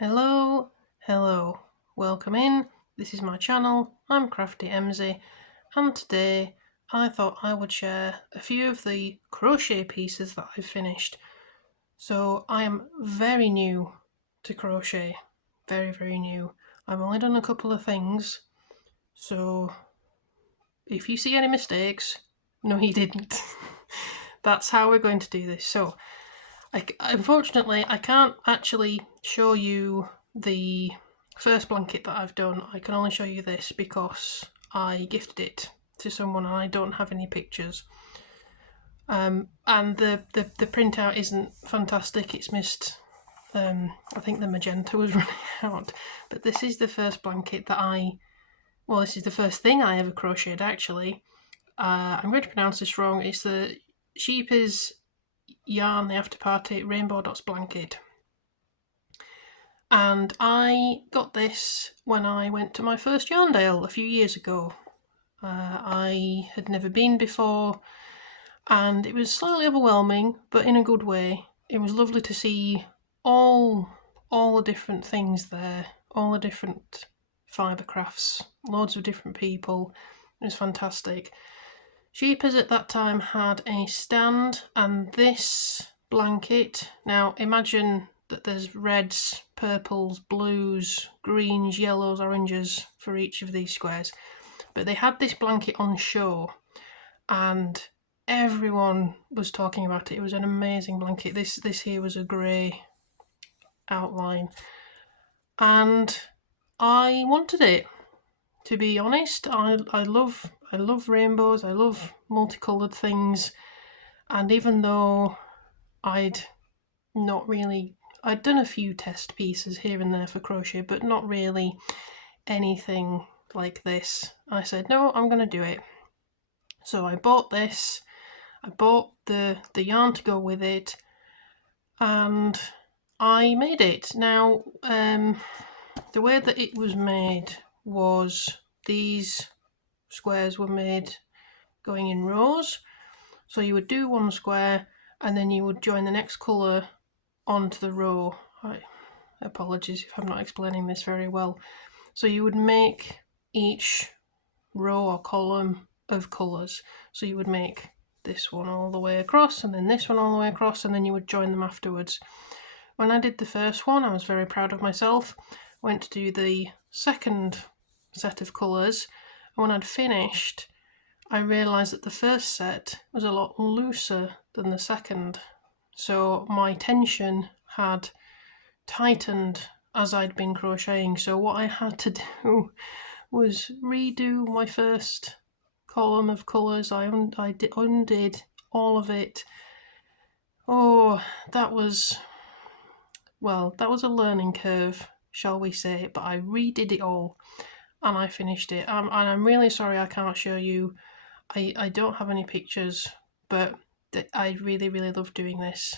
Hello, hello, welcome in. This is my channel. I'm Crafty Emzy, and today I thought I would share a few of the crochet pieces that I've finished. So I am very new to crochet, very new. I've only done a couple of things, so if you see any mistakes, no you didn't. That's how we're going to do this. So unfortunately, I can't actually show you the first blanket that I've done. I can only show you this because I gifted it to someone and I don't have any pictures. And the printout isn't fantastic. It's missed, I think the magenta was running out. But this is the first blanket that this is the first thing I ever crocheted actually. I'm going to pronounce this wrong. It's the Sheep's Yarn the After Party Rainbow Dots blanket. And I got this when I went to my first Yarndale a few years ago. I had never been before and it was slightly overwhelming, but in a good way. It was lovely to see all the different things there, all the different fibre crafts, loads of different people. It was fantastic. Sheepers at that time had a stand, and this blanket, now imagine that there's reds, purples, blues, greens, yellows, oranges for each of these squares, but they had this blanket on show and everyone was talking about it. It was an amazing blanket. This here was a grey outline and I wanted it. To be honest, I love rainbows, I love multicoloured things, and even though I'd done a few test pieces here and there for crochet, but not really anything like this, I said, no, I'm going to do it. So I bought this, I bought the yarn to go with it, and I made it. Now, the way that it was made was these squares were made going in rows. So you would do one square and then you would join the next colour onto the row. Apologies if I'm not explaining this very well. So you would make each row or column of colours. So you would make this one all the way across and then this one all the way across, and then you would join them afterwards. When I did the first one, I was very proud of myself. Went to do the second set of colours, and when I'd finished, I realised that the first set was a lot looser than the second. So my tension had tightened as I'd been crocheting. So what I had to do was redo my first column of colours. I undid all of it. Oh, that was a learning curve, shall we say, but I redid it all and I finished it. And I'm really sorry I can't show you. I don't have any pictures, but I really love doing this.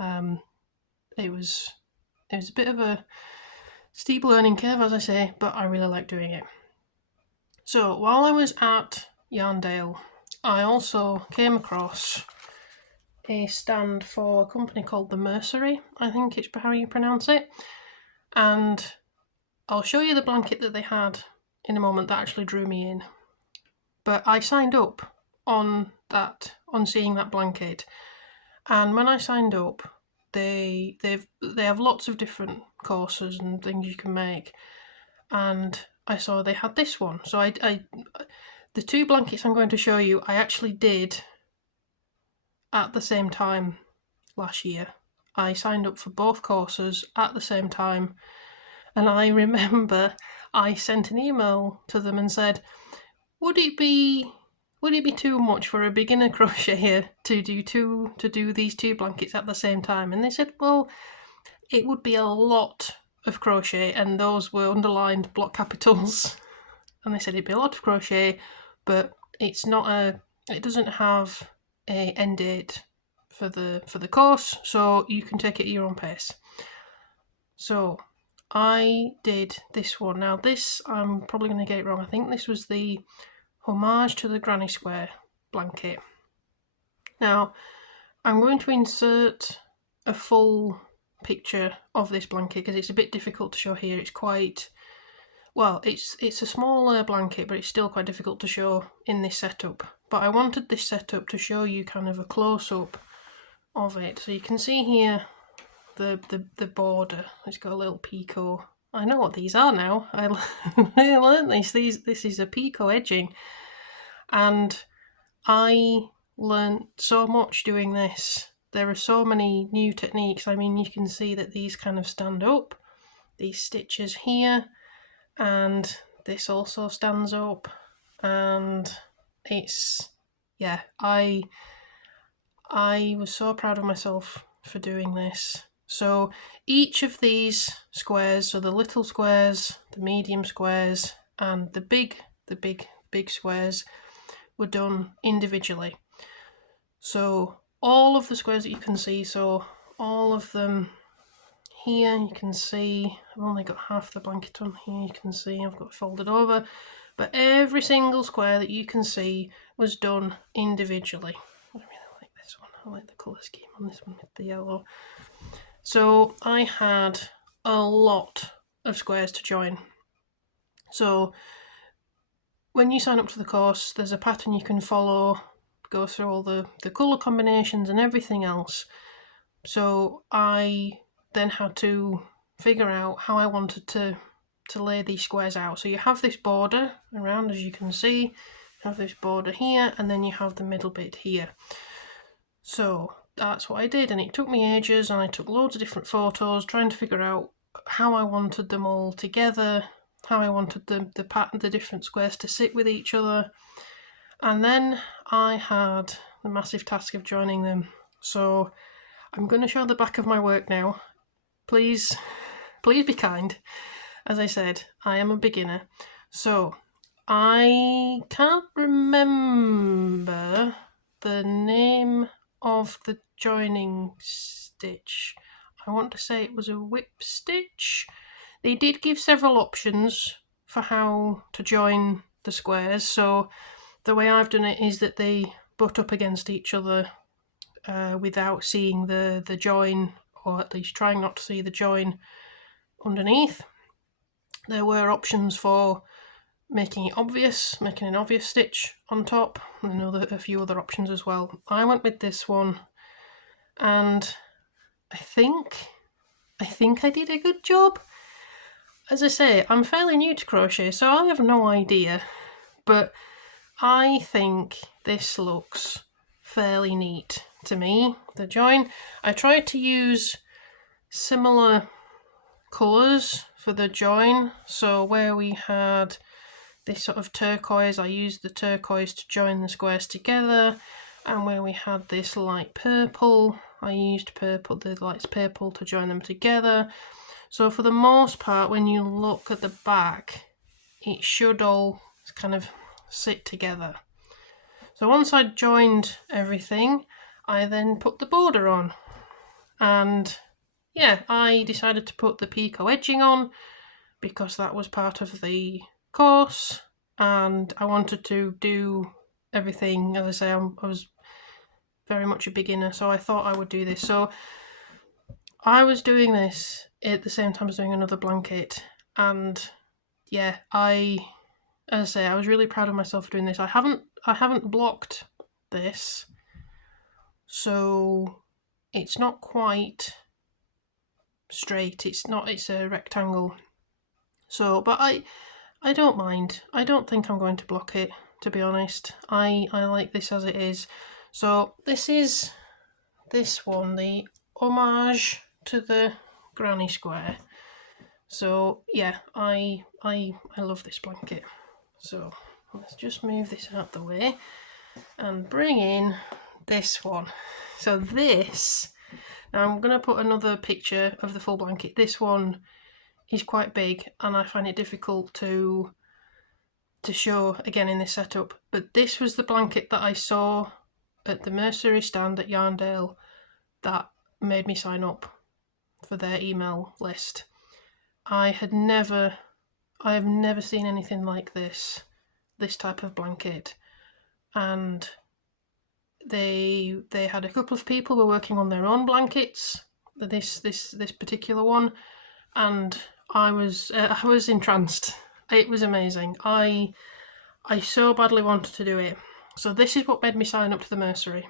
It was a bit of a steep learning curve, as I say, but I really like doing it. So while I was at Yarndale, I also came across a stand for a company called The Mercery, I think it's how you pronounce it, and I'll show you the blanket that they had in a moment that actually drew me in. But I signed up on seeing that blanket, and when I signed up, they have lots of different courses and things you can make, and I saw they had this one. So the two blankets I'm going to show you, I actually did at the same time last year. I signed up for both courses at the same time, and I remember I sent an email to them and said, would it be too much for a beginner crocheter to do these two blankets at the same time? And they said, well, it would be a lot of crochet, and those were underlined block capitals. And they said it'd be a lot of crochet, but it doesn't have a end date for the course, so you can take it at your own pace. So I did this one. Now this, I'm probably going to get it wrong. I think this was the Homage to the Granny Square blanket. Now I'm going to insert a full picture of this blanket because it's a bit difficult to show here. It's quite, well, it's a smaller blanket, but it's still quite difficult to show in this setup. But I wanted this setup to show you kind of a close-up of it. So you can see here the border. It's got a little picot. I know what these are now. I learned this. This is a picot edging. And I learned so much doing this. There are so many new techniques. I mean, you can see that these kind of stand up, these stitches here, and this also stands up, and it's, yeah, I was so proud of myself for doing this. So each of these squares, so the little squares, the medium squares, and the big squares were done individually. So all of the squares that you can see, so all of them here, you can see I've only got half the blanket on here, you can see I've got it folded over, but every single square that you can see was done individually. I really like this one. I like the colour scheme on this one with the yellow. So I had a lot of squares to join. So when you sign up to the course, there's a pattern you can follow, go through all the colour combinations and everything else. So I then had to figure out how I wanted to lay these squares out. So you have this border around, as you can see, you have this border here, and then you have the middle bit here. So that's what I did, and it took me ages, and I took loads of different photos trying to figure out how I wanted them all together, how I wanted the pattern, the different squares to sit with each other. And then I had the massive task of joining them. So I'm going to show the back of my work now. Please be kind. As I said, I am a beginner. So I can't remember the name of the joining stitch. I want to say it was a whip stitch. They did give several options for how to join the squares. So the way I've done it is that they butt up against each other without seeing the join, or at least trying not to see the join underneath. There were options for making it obvious, making an obvious stitch on top, and a few other options as well. I went with this one, and I think I did a good job. As I say, I'm fairly new to crochet, so I have no idea, but I think this looks fairly neat to me, the join. I tried to use similar colours for the join, so where we had this sort of turquoise, I used the turquoise to join the squares together, and where we had this light purple, I used purple, the light purple, to join them together. So for the most part, when you look at the back, it should all kind of sit together. So once I'd joined everything, I then put the border on, and yeah, I decided to put the picot edging on because that was part of the course, and I wanted to do everything. As I say, I was very much a beginner, so I thought I would do this. So I was doing this at the same time as doing another blanket, and yeah, as I say, I was really proud of myself for doing this. I haven't blocked this, so it's not quite straight. It's a rectangle. So, but I don't mind. I don't think I'm going to block it, to be honest. I like this as it is. So this is this one, the homage to the granny square. So yeah, I love this blanket. So let's just move this out the way and bring in this one. So this, now I'm going to put another picture of the full blanket. This one is quite big, and I find it difficult to show again in this setup, but this was the blanket that I saw at the mercery stand at Yarndale that made me sign up for their email list. I have never seen anything like this type of blanket, and they had a couple of people who were working on their own blankets this particular one, and I was entranced. It was amazing. I so badly wanted to do it. So this is what made me sign up to the Mercery.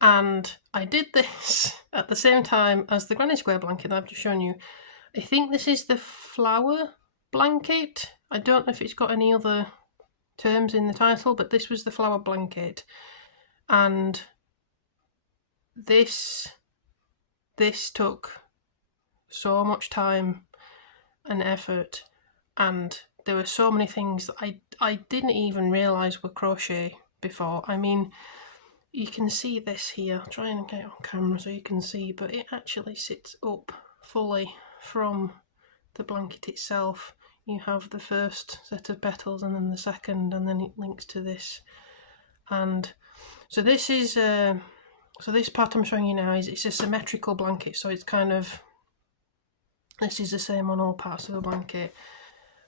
And I did this at the same time as the granny square blanket that I've just shown you. I think this is the flower blanket. I don't know if it's got any other terms in the title, but this was the flower blanket. And this took so much time and effort, and there were so many things that I didn't even realise were crochet before. I mean, you can see this here. I'll try and get it on camera so you can see, but it actually sits up fully from the blanket itself. You have the first set of petals and then the second, and then it links to this. And so this is so this part I'm showing you now it's a symmetrical blanket, so it's kind of, this is the same on all parts of the blanket.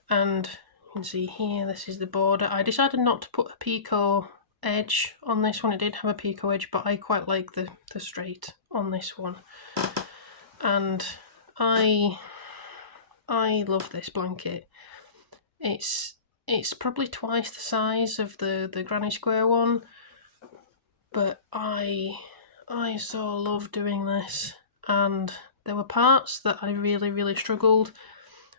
And you can see here, this is the border. I decided not to put a picot edge on this one. It did have a picot edge, but I quite like the straight on this one. And I love this blanket. It's probably twice the size of the granny square one, but I so love doing this. And there were parts that I really struggled.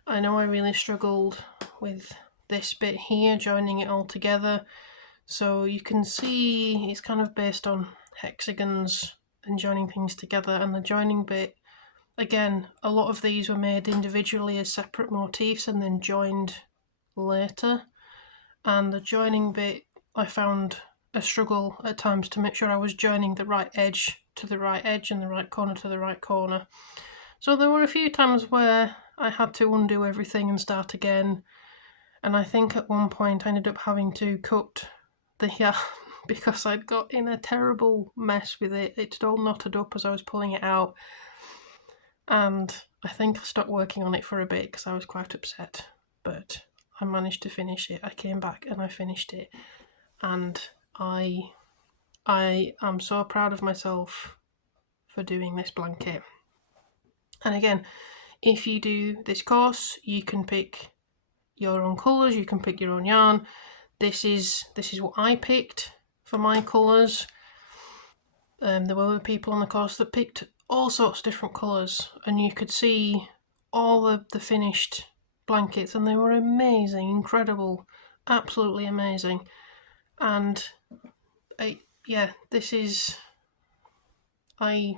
I know I really struggled with this bit here, joining it all together. So you can see it's kind of based on hexagons and joining things together, and the joining bit, again, a lot of these were made individually as separate motifs and then joined later. And the joining bit, I found a struggle at times to make sure I was joining the right edge to the right edge and the right corner to the right corner. So there were a few times where I had to undo everything and start again, and I think at one point I ended up having to cut the yarn because I'd got in a terrible mess with it. It's all knotted up as I was pulling it out, and I think I stopped working on it for a bit because I was quite upset, but I managed to finish it. I came back and I finished it, and I am so proud of myself for doing this blanket. And again, if you do this course, you can pick your own colours, you can pick your own yarn. This is what I picked for my colours. There were other people on the course that picked all sorts of different colours, and you could see all the finished blankets, and they were amazing, incredible, absolutely amazing. And this is, I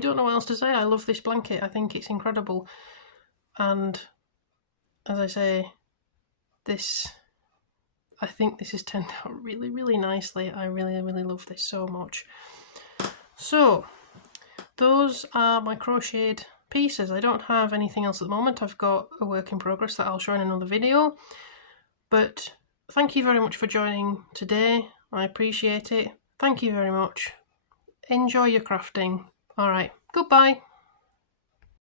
don't know what else to say. I love this blanket. I think it's incredible. And as I say, I think this has turned out really nicely. I really love this so much. So those are my crocheted pieces. I don't have anything else at the moment. I've got a work in progress that I'll show in another video. But thank you very much for joining today. I appreciate it. Thank you very much. Enjoy your crafting. Alright, goodbye.